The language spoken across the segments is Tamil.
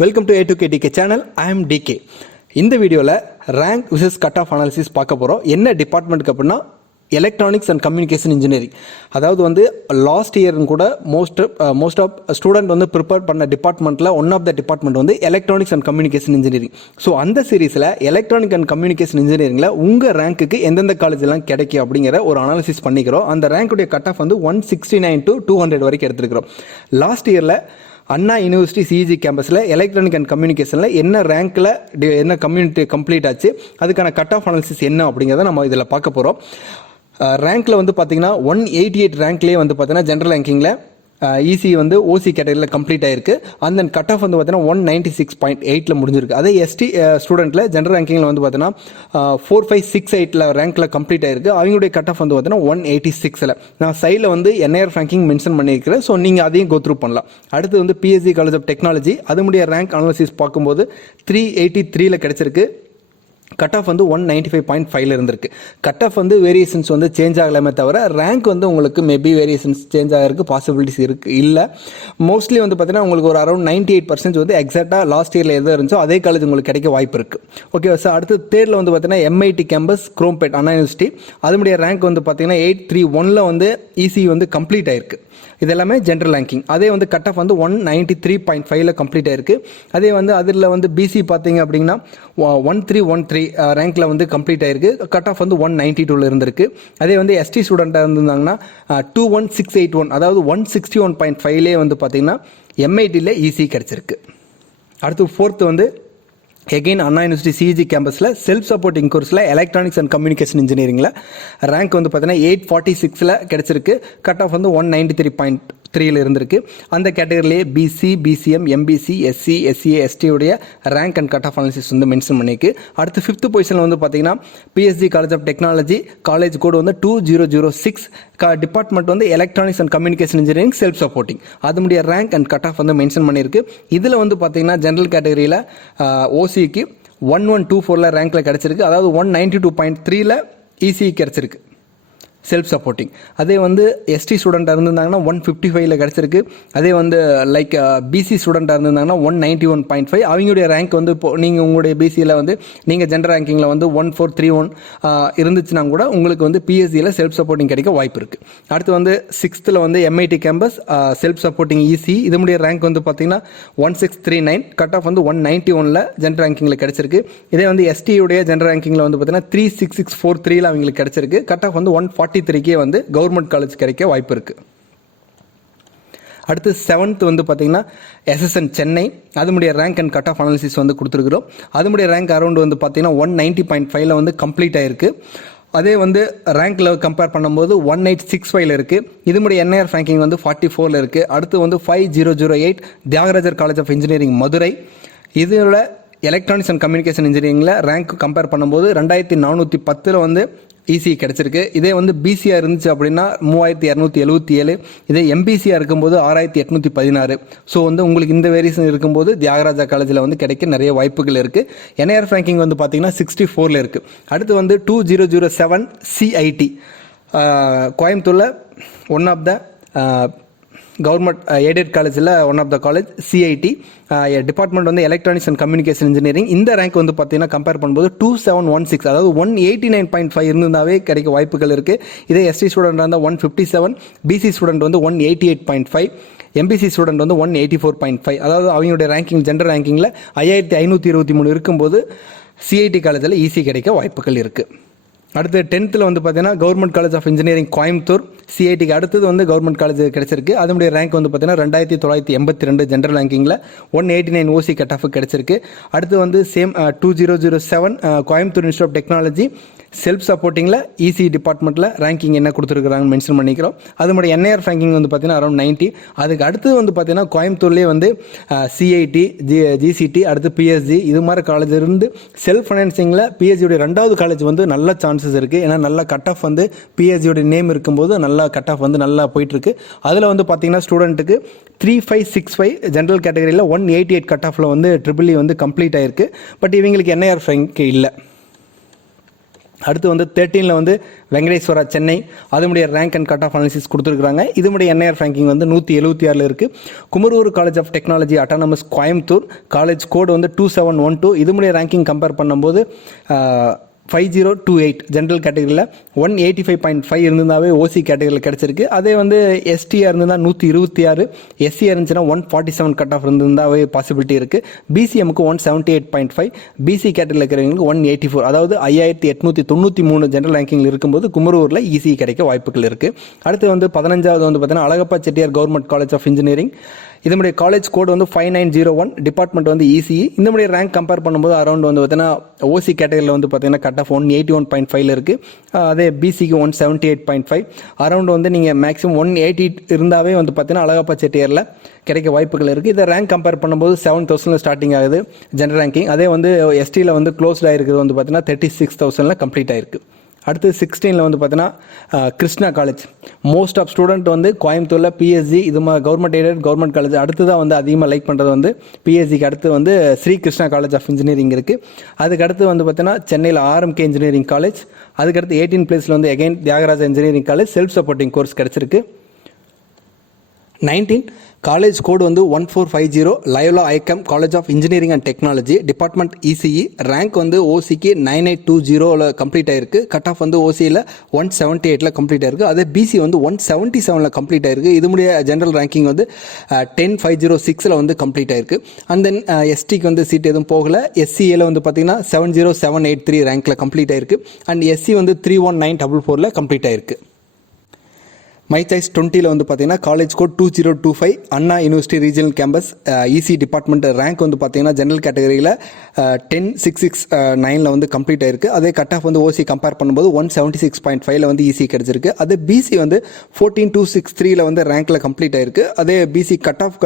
வெல்கம் டு A2K DK சேனல். I am DK. இந்த வீடியோவில் rank wise cut off analysis பார்க்க போகிறோம். என்ன டிபார்ட்மெண்ட்டுக்கு அப்படின்னா எலக்ட்ரானிக்ஸ் அண்ட் கம்யூனிகேஷன் இன்ஜினியரிங். அதாவது வந்து லாஸ்ட் இயரும் கூட மோஸ்ட் ஆஃப் ஸ்டூடெண்ட் வந்து ப்ரிப்பேர் பண்ண டிபார்ட்மெண்ட்டில் ஒன் ஆஃப் த டிபார்ட்மெண்ட் வந்து electronics and communication engineering. So அந்த சீரீஸில் எலக்ட்ரானிக் அண்ட் கம்யூனிகேஷன் இன்ஜினியரிங்கில் உங்கள் ரேங்க்குக்கு எந்தெந்த காலேஜெலாம் கிடைக்கும் அப்படிங்கிற ஒரு அனாலிசிஸ் பண்ணிக்கிறோம். அந்த ரேங்க்குடைய கட் ஆஃப் வந்து 169 to 200 வரைக்கும் எடுத்துருக்கிறோம். லாஸ்ட் இயரில் அண்ணா யூனிவர்சிட்டி சிஇஜி கேம்பஸில் எலக்ட்ரானிக் அண்ட் கம்யூனிகேஷனில் என்ன ரேங்க்கில் என்ன கம்யூனிட்டி கம்ப்ளீட் ஆச்சு, அதுக்கான கட் ஆஃப் அனாலிசிஸ் என்ன அப்படிங்கிறத நம்ம இதில் பார்க்க போகிறோம். ரேங்க்கில் வந்து பார்த்திங்கன்னா 188 ரேங்க்லேயே வந்து பார்த்தீங்கன்னா ஜென்ரல் ரேங்கிங்கில் இசி வந்து ஓசி கேட்டகரியில் கம்ப்ளீட் ஆயிருக்கு. அந்த கட் ஆஃப் வந்து பார்த்தீங்கன்னா 196.8 முடிஞ்சிருக்கு. அதே எஸ்டி ஸ்டூடெண்ட்டில் ஜென்ரல் ரேங்கிங்கில் வந்து பார்த்தீங்கன்னா 4568 ரேங்க்கில் கம்ப்ளீட் ஆயிருக்கு. அவங்களுடைய கட் ஆஃப் வந்து பார்த்தீங்கன்னா 186. நான் சைடில் வந்து என்ஐஆர் ரேங்கிங் மென்ஷன் பண்ணியிருக்கிறேன். ஸோ நீங்கள் அதையும் கோ த்ரூ பண்ணலாம். அடுத்து வந்து பிஎஸ்சி காலேஜ் ஆஃப் டெக்னாலஜி, அதனுடைய ரேங்க் அனாலிசிஸ் பார்க்கும்போது 383 கிடைச்சிருக்கு. கட் ஆஃப் வந்து 195.5 இருந்திருக்கு. கட் ஆஃப் வந்து வேரியேஷன்ஸ் வந்து சேஞ்ச் ஆகலாமே தவிர ரேங்க் வந்து உங்களுக்கு மேபி வேரியேஷன்ஸ் சேஞ்ச் ஆகிறதுக்கு பாசிபிலிட்டிஸ் இருக்குது. இல்லை மோஸ்ட்லி வந்து பார்த்தீங்கன்னா உங்களுக்கு ஒரு அரௌண்ட் 98% வந்து எக்ஸாக்டாக லாஸ்ட் இயரில் எது இருந்துச்சோ அதே காலேஜ் உங்களுக்கு கிடைக்க வாய்ப்பு இருக்குது. Okay sir. அடுத்து தேர்டில் வந்து பார்த்தீங்கன்னா எம்ஐடி கேம்பஸ் குரோம்பேட் அண்ணா யூனிவர்சிட்டி, அதனுடைய ரேங்க் வந்து பார்த்தீங்கன்னா 831 வந்து இசி வந்து கம்ப்ளீட் ஆயிருக்கு. இது எல்லாமே ஜென்ரல் ரேங்கிங். அதே வந்து கட் ஆஃப் வந்து 193.5 கம்ப்ளீட் ஆயிருக்கு. அதே வந்து அதில் வந்து பிசி பார்த்தீங்க அப்படின்னா 1313 ரேங்க்கில் வந்து கம்ப்ளீட் ஆயிருக்கு. கட் ஆஃப் வந்து 192 இருந்திருக்கு. அதே வந்து எஸ்டி ஸ்டூடெண்ட்டாக இருந்திருந்தாங்கன்னா 21681 அதாவது 161.5 வந்து பார்த்தீங்கன்னா எம்ஐடியில் ஈஸி கிடச்சிருக்கு. அடுத்து ஃபோர்த்து வந்து எகெயின் அண்ணா யூனிவர்சிட்டி சிஇஜி கேம்பஸில் செல்ஃப் சப்போர்ட்டிங் கோர்ஸில் எலக்ட்ரானிக்ஸ் அண்ட் கம்யூனிகேஷன் இன்ஜினியரிங்கில் ரேங்க் வந்து பார்த்தீங்கன்னா 846 கிடச்சிருக்கு. கட் ஆஃப் வந்து 193.3 இருந்திருக்கு. அந்த கேட்டகரியிலே BC, BCM, MBC, SC, SCA, எஸ்டியுடைய rank and cut off analysis வந்து மென்ஷன் பண்ணியிருக்கு. அடுத்து 5th பொசிஷனில் வந்து பார்த்தீங்கன்னா PSC college of technology, college code வந்து 2006, டிபார்ட்மெண்ட் வந்து electronics and communication engineering self supporting. அதனுடைய ரேங்க் அண்ட் கட் ஆஃப் வந்து மென்ஷன் பண்ணியிருக்கு. இதில் வந்து பார்த்தீங்கன்னா ஜென்ரல் கேட்டகரியில் ஓசிக்கு 1124 ரேங்க்கில் கிடச்சிருக்கு. அதாவது 192.3 இசி கிடச்சிருக்கு செல்ஃப் சப்போர்ட்டிங். அதே வந்து எஸ்டி ஸ்டூடெண்ட்டாக இருந்திருந்தாங்கன்னா 155 கிடச்சிருக்கு. அதே வந்து லைக் பிசி ஸ்டூடெண்ட்டாக இருந்திருந்தாங்கன்னா 191.5. அவங்களுடைய ரேங்க் வந்து இப்போ நீங்கள் உங்களுடைய பிசியில் வந்து நீங்கள் ஜென்ரல் ரேங்கிங்கில் வந்து 1431 இருந்துச்சுன்னா கூட உங்களுக்கு வந்து பிஎஸ்சியில் செல்ஃப் சப்போர்ட்டிங் கிடைக்க வாய்ப்பு இருக்குது. அடுத்து வந்து 6th வந்து MIT campus self supporting EC, இதனுடைய ரேங்க் வந்து பார்த்தீங்கன்னா 1639. கட் ஆஃப் வந்து 191 ஜென்ரல் ரேங்கிங்கில் கிடச்சிருக்கு. இதே வந்து எஸ்டியுடைய ஜென்ரல் ரேங்கிங்கில் வந்து பார்த்தீங்கன்னா 36643 அவங்களுக்கு கிடச்சிருக்கு. கட் ஆஃப் வந்து 143 வந்து கவர்மெண்ட் காலேஜ் கிடைக்க வாய்ப்பு இருக்குது. அடுத்து 7th வந்து பார்த்தீங்கன்னா எஸ்எஸ்என் சென்னை, அதனுடைய rank and cut off analysis வந்து கொடுத்துருக்குறோம். அதனுடைய ரேங்க் அரௌண்ட் வந்து பார்த்தீங்கன்னா 190.5 வந்து கம்ப்ளீட் ஆயிருக்கு. அதே வந்து ரேங்க்கில் கம்பேர் பண்ணும்போது 1865 இருக்குது. இதனுடைய என்ஐஆர் ரேங்கிங் வந்து 44 இருக்குது. அடுத்து வந்து 5008 Thiagarajar college of engineering Madurai, இதோட எலக்ட்ரானிக்ஸ் அண்ட் கம்யூனிகேஷன் இன்ஜினியரிங்கில் ரேங்க் கம்பேர் பண்ணும்போது 2410 வந்து இசி கிடச்சிருக்கு. இதே வந்து பிசியாக இருந்துச்சு அப்படின்னா 3277. இதே எம்பிசியாக இருக்கும்போது 6816. ஸோ வந்து உங்களுக்கு இந்த வேரியேஷன் இருக்கும்போது தியாகராஜா காலேஜில் வந்து கிடைக்க நிறைய வாய்ப்புகள் இருக்குது. என்ஐஆர் ரேங்கிங் வந்து பார்த்தீங்கன்னா 64 இருக்குது. அடுத்து வந்து 2007 சிஐடி கோயம்புத்தூரில் one of the government aided காலேஜில் one of the college CIT department வந்து எலக்ட்ரானிக்ஸ் அண்ட் கம்யூனிகேஷன் இன்ஜினியரிங். இந்த ரேங்க் வந்து பார்த்தீங்கன்னா கம்பேர் பண்ணும்போது 2716 அதாவது 189.5 இருந்தாவே கிடைக்க வாய்ப்புகள் இருக்குது. இதே எஸ்டி ஸ்டூடெண்ட் இருந்தால் 157, பிசி ஸ்டூடெண்ட் வந்து 188.5, எம்பிசி ஸ்டூடெண்ட் வந்து 184.5. அதாவது அவங்களுடைய ரேங்கிங் ஜென்ரல் ரேங்கிங்கில் 5523 இருக்கும்போது சிஐடி காலேஜில் ஈஸி கிடைக்க வாய்ப்புகள் இருக்குது. அடுத்து 10th வந்து பார்த்தீங்கன்னா government college of engineering Coimbatore சிஐடிக்கு அடுத்தது வந்து கவர்மெண்ட் காலேஜ் கிடைச்சிருக்கு. அதனுடைய ரேங்க் வந்து பார்த்தீங்கன்னா 2982 ஜென்ரல் ரேங்கிங்கில் 189 ஓசி கட் ஆஃப் கிடைச்சிருக்கு. அடுத்து வந்து same 2007 Coimbatore institute of technology self சப்போர்ட்டிங்கில் இசி டிபார்ட்மெண்ட்டில் ரேங்கிங் என்ன கொடுத்துருக்குறாங்கன்னு மென்ஷன் பண்ணிக்கிறோம். அதனுடைய என்ஐஆர் ரேங்கிங் வந்து பார்த்தீங்கன்னா அரௌண்ட் 90. அதுக்கு அடுத்து வந்து பார்த்தீங்கன்னா கோயம்புத்தூர்லேயே வந்து சிஐடி, ஜிசிடி, அடுத்து பிஎஸ்ஜி, இது மாதிரி காலேஜ் இருந்து செல்ஃப் ஃபைனான்சிங்கில் பிஎஸ்ஜியோடைய 2வது காலேஜ் வந்து நல்ல சான்சஸ் இருக்குது. ஏன்னா நல்ல கட் ஆஃப் வந்து பிஎஸ்ஜியோடைய நேம் இருக்கும்போது நல்லா கட் ஆஃப் வந்து நல்லா போயிட்டுருக்கு. அதில் வந்து பார்த்தீங்கன்னா ஸ்டூடெண்ட்டுக்கு 3565 ஜென்ரல் கேட்டகரியில் 188 கட் ஆஃபில் வந்து ட்ரிபிள் வந்து கம்ப்ளீட் ஆயிருக்கு. பட் இவங்களுக்கு என்ஐஆர் ரேங்க் இல்லை. அடுத்து வந்து 13ல் வந்து வெங்கடேஸ்வரா சென்னை, அதனுடைய rank and cut off analysis கொடுத்துருக்காங்க. இதனுடைய என்ஐஆர் ரேங்கிங் வந்து 176 இருக்குது. Kumarur college of technology autonomous Coimbatore college code வந்து 2712. இதனுடைய ரேங்கிங் கம்பேர் பண்ணும்போது 5028 ஜென்ரல் கேட்டகரியில் 185.5 இருந்திருந்தாவே ஓசி கேட்டகரியில் கிடச்சிருக்கு. அதே வந்து எஸ்டியாக இருந்திருந்தால் 126, எஸ்சியாக இருந்துச்சுன்னா 147 கட் ஆஃப் இருந்திருந்தாவே பாசிபிலிட்டி இருக்குது. பிசிஎம்க்கு 178.5, பிசி கேட்டகரியில் இருக்கிறவங்களுக்கு 184, அதாவது 5893 ஜென்ரல் ரேங்கிங்கில் இருக்கும்போது குமரூரில் ஈஸி கிடைக்க வாய்ப்புகள் இருக்குது. அடுத்து வந்து 15வது வந்து பார்த்தீங்கன்னா Alagappa Chettiar government college of engineering. இதனுடைய காலேஜ் கோடு வந்து 5901, டிபார்ட்மெண்ட் வந்து இசிஇ. இதனுடைய ரேங்க் கம்பேர் பண்ணும்போது அரௌண்ட் வந்து பார்த்தீங்கன்னா ஓசி கேட்டகரியில் வந்து பார்த்தீங்கன்னா கட் ஆஃப் 181.5 இருக்குது. அதே பிசிக்கு 178.5. அரௌண்ட் வந்து நீங்கள் மேக்ஸிமம் 180 இருந்தாவே வந்து பார்த்தீங்கன்னா அழகப்பா செட்டியாரில் கிடைக்க வாய்ப்புகள் இருக்குது. இதை ரேங்க் கம்பேர் பண்ணும்போது 7000 ஸ்டார்டிங் ஆகுது ஜென்ரல் ரேங்கிங். அதே வந்து எஸ்டியில் வந்து க்ளோஸ்ட் ஆகிருக்கிறது வந்து பார்த்தீங்கன்னா 36,000 கம்ப்ளீட் ஆகிருக்கு. அடுத்து 16ல் வந்து பார்த்தீங்கன்னா Krishna college. Most of student வந்து கோயம்புத்தூரில் பிஎஸ்ஜி இது கவர்மெண்ட் எய்டட் கவர்மெண்ட் காலேஜ் அடுத்து தான் வந்து அதிகமாக லைக் பண்ணுறது வந்து பிஎஸ்ஜிக்கு அடுத்து வந்து Sri Krishna college of engineering இருக்குது. அதுக்கடுத்து வந்து பார்த்தீங்கன்னா சென்னையில் ஆர்எம்கே இன்ஜினியரிங் காலேஜ். அதுக்கடுத்து 18 பிளேஸில் வந்து again Thiagaraja engineering college self supporting course கிடச்சிருக்கு. 19 காலேஜ் கோடு வந்து 1450 Loyola ICAM college of engineering and technology, department ECE. Rank வந்து ஓசிக்கு 9820ல் கம்ப்ளீட் ஆயிருக்கு. கட் ஆஃப் வந்து ஓசியில் 178ல் கம்ப்ளீட் ஆயிருக்கு. அதே பிசி வந்து 177ல் கம்ப்ளீட் ஆயிருக்கு. இதனுடைய ஜென்ரல் ரேங்கிங் வந்து 10506ல் வந்து கம்ப்ளீட் ஆயிருக்கு. அண்ட் தென் எஸ்டிக்கு வந்து சீட் எதுவும் போகல. எஸ்சிஏல வந்து பார்த்தீங்கன்னா 70783 ரேங்க்ல கம்ப்ளீட் ஆயிருக்கு. அண்ட் எஸ்சி வந்து 31944ல் கம்ப்ளீட் ஆயிருக்கு. மை சாய்ஸ் 20ல் வந்து பார்த்தீங்கன்னா college code 2025 Anna university regional campus EC department. Rank வந்து பார்த்தீங்கன்னா ஜென்ரல் கேட்டகரியில் 10669ல் வந்து கம்ப்ளீட் ஆயிருக்கு. அதே கட் ஆஃப் வந்து ஓசி கம்பேர் பண்ணும்போது 176.5ல் வந்து ஈஸி கிடச்சிருக்கு. அதே பிசி வந்து 14263ல் வந்து ரேங்க்கில் கம்ப்ளீட் ஆயிருக்கு. அதே பிசி கட் ஆஃப்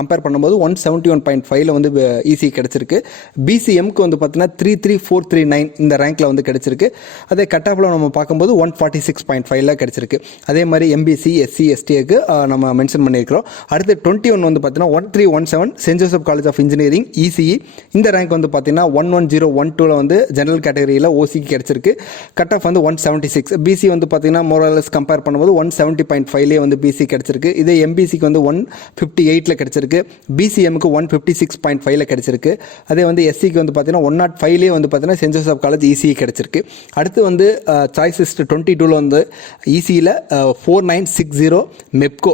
கம்பேர் பண்ணும்போது 171.5ல் வந்து ஈஸி கிடச்சிருக்கு. பிசிஎம்க்கு வந்து பார்த்தீங்கன்னா 33439 இந்த ரேங்க்கில் வந்து கிடச்சிருக்கு. அதே கட் ஆஃபில் நம்ம பார்க்கும்போது 146.5ல் கிடச்சிருக்கு. அதே மாதிரி எம்பிசி எஸ்சி எஸ்டிக்கு நம்ம மென்ஷன் பண்ணியிருக்கிறோம். அடுத்து 21 வந்து பார்த்தீங்கன்னா 1317 saint Joseph college of engineering ECE. இந்த ரேங்க் வந்து பார்த்தீங்கன்னா 11012 வந்து ஜென்ரல் கேட்டகரியில் ஓசிக்கு கிடச்சிருக்கு. கட் ஆஃப் வந்து 176. பிசி வந்து பார்த்தீங்கன்னா மோரலஸ் கம்பேர் பண்ணும்போது 170.5லேயே வந்து பிசி கிடச்சிருக்கு. இதே எம்பிசிக்கு வந்து 158ல் கிடச்சிருக்கு. பிசிஎம்க்கு 156.5ல் கிடச்சிருக்கு. அதே வந்து எஸ்சிக்கு வந்து பார்த்தீங்கன்னா 105லேயே வந்து பார்த்தீங்கன்னா சென்ட் ஜோசப் காலேஜ் இசிஇ கிடச்சிருக்கு. அடுத்து வந்து சாய்ஸ் லிஸ்ட் 22ல் வந்து இசியில் 4960 மெப்கோ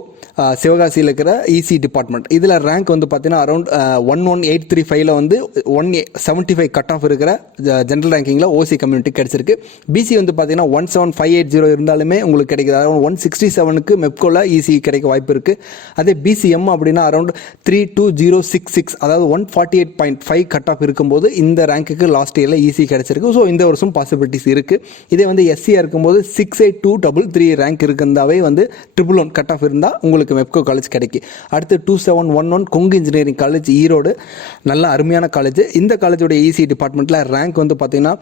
சிவகாசியில் இருக்கிற இசி டிபார்ட்மெண்ட். இதில் ரேங்க் வந்து பார்த்தீங்கன்னா அரௌண்ட் 11835ல் வந்து 175 கட் ஆஃப் இருக்கிற ஜென்ரல் ரேங்கிங்கில் ஓசி கம்யூனிட்டி கிடச்சிருக்கு. பிசி வந்து பார்த்தீங்கன்னா 17580 இருந்தாலுமே உங்களுக்கு கிடைக்குது. அரௌண்ட் 167க்கு மெப்கோவில் இசி கிடைக்க வாய்ப்பு இருக்குது. அதே பிசிஎம் அப்படின்னா அரௌண்ட் 32066 அதாவது 148.5 கட் ஆஃப் இருக்கும்போது இந்த ரேங்க்குக்கு லாஸ்ட் இயரில் இசி கிடச்சிருக்கு. ஸோ இந்த வருஷம் பாசிபிலிட்டிஸ் இருக்குது. இதே வந்து எஸ்சியாக இருக்கும்போது 68233 ரேங்க் இருந்தாவே வந்து 111 கட் ஆஃப் இருந்தால் உங்களுக்கு மெப்கோ காலேஜ் கிடைக்கும். அடுத்து 2711 கொங்கு இன்ஜினியரிங் காலேஜ் ஈரோடு. நல்ல அருமையான காலேஜ். இந்த காலேஜோடைய இசி டிபார்ட்மெண்ட்டில் ரேங்க் வந்து பார்த்தீங்கன்னா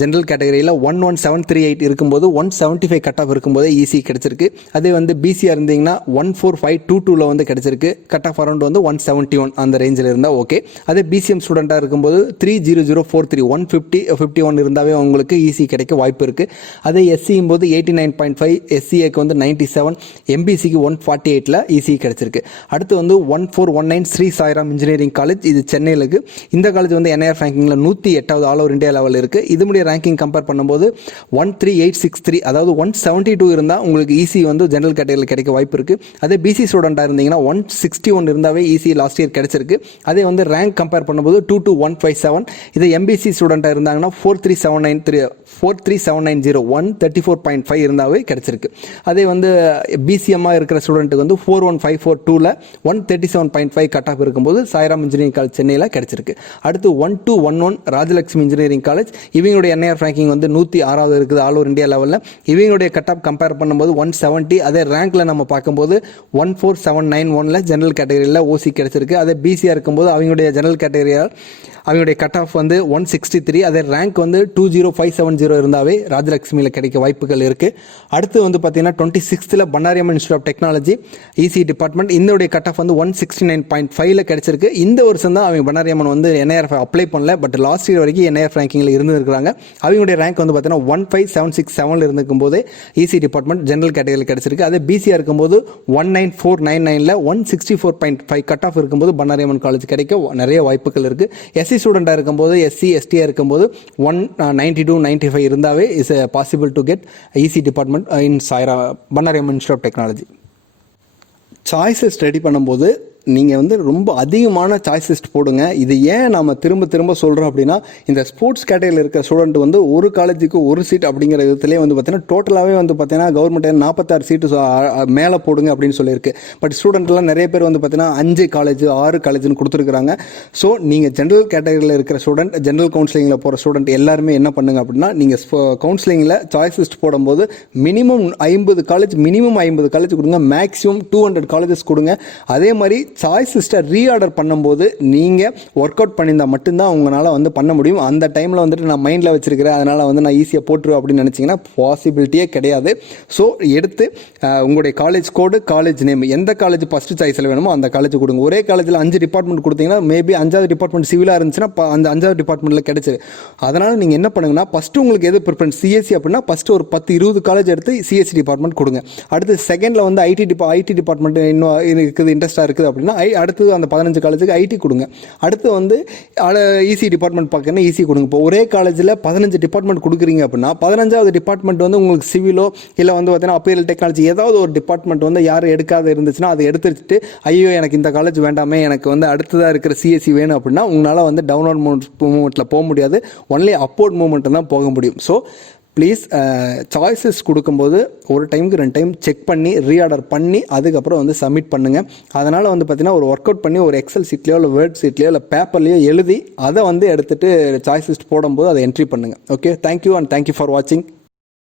ஜென்ரல் கேட்டகரியில் 11738 இருக்கும்போது 175 கட் ஆஃப் இருக்கும்போது இசி கிடைச்சிருக்கு. அதே வந்து பிசியாக இருந்தீங்கன்னா 14522ல் வந்து கிடைச்சிருக்கு. கட் ஆஃப் அரௌண்ட் வந்து 171 அந்த ரேஞ்சில் இருந்தால் ஓகே. அதே பிசிஎம் ஸ்டூடெண்ட்டாக இருக்கும்போது 30043 151 இருந்தாவே உங்களுக்கு இசி கிடைக்க வாய்ப்பு இருக்குது. அதே எஸ்சியும் போது 89.5, எஸ்சிஏக்கு வந்து 97, எம்பிசிக்கு 148ல் ஈஸி கிடச்சிருக்கு. அடுத்து வந்து 1419 ஸ்ரீ சாய்ராம் இன்ஜினியரிங் காலேஜ். இது சென்னையில் இருக்குது. இந்த காலேஜ் வந்து என்ஐஆர் ரேங்கிங்கில் 108வது ஆல் ஓவர் இந்தியா லெவலில் இருக்குது. இதனுடைய ரேங்கிங் கம்பேர் பண்ணும்போது 13863 அதாவது 172 இருந்தால் உங்களுக்கு ஈஸி வந்து ஜென்ரல் கேட்டகரியில் கிடைக்க வாய்ப்பு இருக்குது. அதே பிசி ஸ்டூடெண்ட்டாக இருந்தீங்கன்னா 161 இருந்தாவே ஈஸி லாஸ்ட் இயர் கிடச்சிருக்கு. அதே வந்து ரேங்க் கம்பேர் பண்ணும்போது 22157. இதே எம்பிசி ஸ்டூடெண்ட்டாக இருந்தாங்கன்னா 43790 134.5 இருந்தாவே கிடச்சிருக்கு. அதே வந்து பிசிஎம்மாக இருக்கிற ஸ்டூடெண்ட்டுக்கு வந்து 41542ல் 137.5 கட் ஆஃப் இருக்கும்போது சாய்ராம் இன்ஜினியரிங் காலேஜ் சென்னையில் கிடச்சிருக்கு. அடுத்து 1211 ராஜலட்சுமி இன்ஜினியரிங் காலேஜ். இவங்களுடைய என்ஐஆர் ரேங்கிங் வந்து 106வது இருக்குது ஆல் ஓவர் இந்தியா லெவலில். இவங்களுடைய கட் ஆஃப் கம்பேர் பண்ணும்போது 170. அதே ரேங்க்கில் நம்ம பார்க்கும்போது 14791ல் ஜென்ரல் கேட்டகரியில் ஓசி கிடச்சிருக்கு. அதே பிசியாக இருக்கும்போது அவங்களுடைய ஜென்ரல் கேட்டகரியால் அவங்களுடைய கட் ஆஃப் வந்து 163. அதே ரேங்க் வந்து 20570 இருந்தாவே ராஜலட்சுமியில் கிடைக்க வாய்ப்புகள் இருக்குது. அடுத்து வந்து பார்த்தீங்கன்னா 6th Bannariamman institute of technology EC department. இதோடைய கட் ஆஃப் வந்து 169.5 கிடைச்சிருக்கு. இந்த வருஷம் தான் அவங்க பண்ணாரியம்மன் வந்து NIRF அப்ளை பண்ணல, பட் லாஸ்ட் இயர் வரைக்கும் NIRF ரேங்கிங்கில் இருந்திருக்காங்க. அவங்களுடைய ரேங்க் வந்து பார்த்தீங்கன்னா 15767 இருந்திருக்கும் போது இசி டிபார்ட்மெண்ட் ஜென்ரல் கேட்டகரியில் கிடைச்சிருக்கு. அதே பிசிஆர் இருக்கும்போது 19499 164.5 கட் ஆஃப் இருக்கும்போது பண்ணாரியம்மன் காலேஜ் கிடைக்க நிறைய வாய்ப்புகள் இருக்குது. எஸ்சி ஸ்டூடெண்ட்டாக இருக்கும்போது, எஸ்சி எஸ்டியாக இருக்கும்போது 192-95 இருந்தாவே is possible to get EC department in Bannariamman institute of technology. Choice list ready பண்ணும்போது நீங்கள் வந்து ரொம்ப அதிகமான சாய்ஸ் லிஸ்ட் போடுங்க. இது ஏன் நம்ம திரும்ப திரும்ப சொல்கிறோம் அப்படின்னா, இந்த ஸ்போர்ட்ஸ் கேட்டகரியில் இருக்கிற ஸ்டூடெண்ட் வந்து ஒரு காலேஜுக்கு ஒரு சீட் அப்படிங்கிற விதத்துலேயே வந்து பார்த்தீங்கன்னா டோட்டலாகவே வந்து பார்த்தீங்கன்னா கவர்மெண்ட் 46 சீட்டு மேலே போடுங்க அப்படின்னு சொல்லியிருக்கு. பட் ஸ்டூடெண்ட்லாம் நிறைய பேர் வந்து பார்த்தீங்கன்னா 5 காலேஜ் 6 காலேஜ்னு கொடுத்துருக்குறாங்க. ஸோ நீங்கள் ஜென்ரல் கேட்டகரியில் இருக்கிற ஸ்டூடெண்ட், ஜென்ரல் கவுன்சிலிங்கில் போகிற ஸ்டூடெண்ட் எல்லாருமே என்ன பண்ணுங்க அப்படின்னா, நீங்கள் கவுன்சிலிங்கில் சாய்ஸ் லிஸ்ட் போடும்போது மினிமம் 50 காலேஜ் கொடுங்க, மேக்ஸிமம் 200 காலேஜஸ் கொடுங்க. அதே மாதிரி சாய்ஸ் லிஸ்ட்டை ரீஆர்டர் பண்ணும்போது நீங்கள் ஒர்க் அவுட் பண்ணியிருந்தால் மட்டும்தான் உங்களால் வந்து பண்ண முடியும். அந்த டைமில் வந்துட்டு நான் மைண்டில் வச்சிருக்கிறேன், அதனால் வந்து நான் ஈஸியாக போட்டுருவேன் அப்படின்னு நினச்சிங்கன்னா பாசிபிலிட்டியே கிடையாது. ஸோ எடுத்து உங்களுடைய காலேஜ் கோடு, காலேஜ் நேம், எந்த காலேஜ் ஃபஸ்ட்டு சாய்ஸில் வேணுமோ அந்த காலேஜ் கொடுங்க. ஒரே காலேஜில் 5 டிபார்ட்மெண்ட் கொடுத்தீங்கன்னா மேபி 5வது டிபார்ட்மெண்ட் சிவிலாக இருந்துச்சுன்னா அந்த 5வது டிபார்ட்மெண்ட்டில் கிடைச்சிது. அதனால் நீங்கள் என்ன பண்ணுங்கன்னா, ஃபஸ்ட்டு உங்களுக்கு எது ப்ரிஃபரன்ஸ் சிஎஸ்சி அப்படின்னா ஃபஸ்ட்டு ஒரு 10-20 காலேஜ் எடுத்து சிஎஸ்சி டிபார்ட்மெண்ட் கொடுங்க. அடுத்து செகண்டில் வந்து ஐடி டிபார்ட்மெண்ட் இன்னும் இருக்குது, இன்ட்ரெஸ்ட்டாக இருக்குது அப்படின்னா அடுத்தது அந்த 15 காலேஜுக்கு ஐடி கொடுங்க. அடுத்து வந்து இசி டிபார்ட்மெண்ட் பார்க்கணும், இசி கொடுங்க. இப்போ ஒரே காலேஜில் 15 டிபார்ட்மெண்ட் கொடுக்குறீங்க அப்படின்னா 15வது டிபார்ட்மெண்ட் வந்து உங்களுக்கு சிவிலோ இல்லை வந்து பார்த்தீங்கன்னா அப்பீரியல் டெக்னாலஜி ஏதாவது ஒரு டிபார்ட்மெண்ட் வந்து யாரும் எடுக்காத இருந்துச்சுன்னா அதை எடுத்துட்டு ஐயோ எனக்கு இந்த காலேஜ் வேண்டாமே, எனக்கு வந்து அடுத்ததாக இருக்கிற சிஎஸ்சி வேணும் அப்படின்னா உங்களால் வந்து டவுன்லோட் மூவ்மெண்ட்டில் போக முடியாது, ஒன்லி அப்வர்ட் மூவ்மெண்ட்டில் தான் போக முடியும். ஸோ ப்ளீஸ் சாய்ஸஸ் கொடுக்கும்போது ஒரு டைமுக்கு 2 டைம் செக் பண்ணி ரீஆர்டர் பண்ணி அதுக்கப்புறம் வந்து சப்மிட் பண்ணுங்கள். அதனால் வந்து பார்த்திங்கன்னா ஒரு ஒர்க் அவுட் பண்ணி ஒரு எக்ஸல் சீட்லையோ இல்லை வேர்ட் சீட்லையோ இல்லை பேப்பர்லையோ எழுதி அதை வந்து எடுத்துகிட்டு சாய்ஸ் லிஸ்ட் போடும்போது அதை என்ட்ரி பண்ணுங்கள். Okay, thank you and thank you for வாட்சிங்.